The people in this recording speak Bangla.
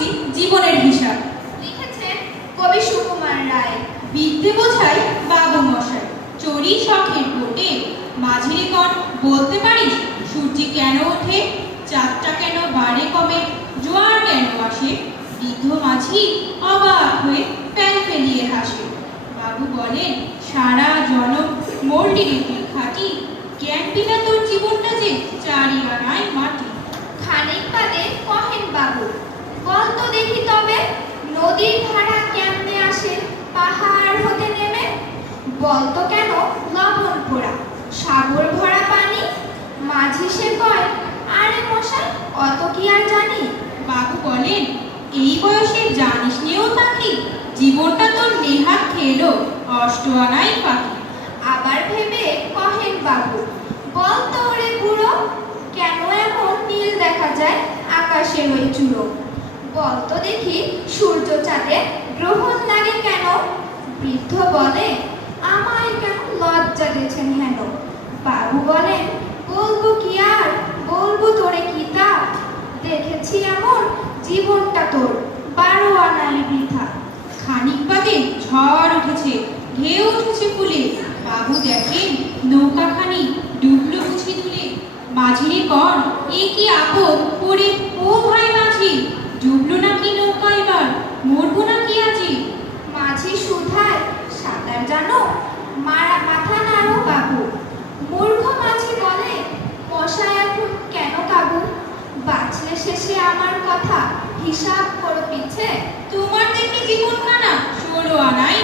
করছি জীবনের হিসাব। লিখেছেন কবি সুকুমার রায়, বিদ্যে বোঝাই বাবু মশাই। চড়ি শখের মাঝিরে কন বলতে পারিস কেন ওঠে? চাঁদটা কেন বাড়ে জোয়ার কেন আসে? বৃদ্ধ মাঝি অবাক হয়ে প্যাল ফেলিয়ে হাসে। বাবু বলেন, সারা জনম মোরডিরে তুই খাটি, জ্ঞান তোর জীবনটা যে চারি আনায় মাটি খানিক বাদে কহেন বাবু বল তো দেখি তবে। নদীর ধারা কেমনে আসে? পাহাড় হতে নেমে? বল তো কেন লবণ পোড়া? সাগর ভরা পানি? মাঝি সে কয় আরে মশাই অত কি আর জানি? বাবু বলেন এই বয়সে জানিস নিয়েও তাকি জীবনটা তোর নেহাত খেলো অষ্ট আনাই পাখি। আবার ভেবে কহেন বাবু বল তো ওরে বুড়ো কেন এমন নীল দেখা যায়? আকাশের ওই চূড়ো। বল তো দেখি, সূর্য চাঁদে গ্রহণ লাগে কেন? বৃদ্ধ বলে, আমায় কেন লজ্জা দিয়েছেন হেন? বাবু বলেন বলব কি আর? বলব তোরে কি তা? দেখেছি এমন জীবনটা তোর, বারো আনালি বৃথা। খানিক বাদে ঝড় উঠেছে, ঢেউ উঠেছে ফুলে। বাবু দেখেন নৌকাখানি ডুবলো বুঝি তুলে মাঝিরে কন, এ কি আপদ হিসাব করো পিছে। তোমার দেখি জীবন কানা ষোলো আনাই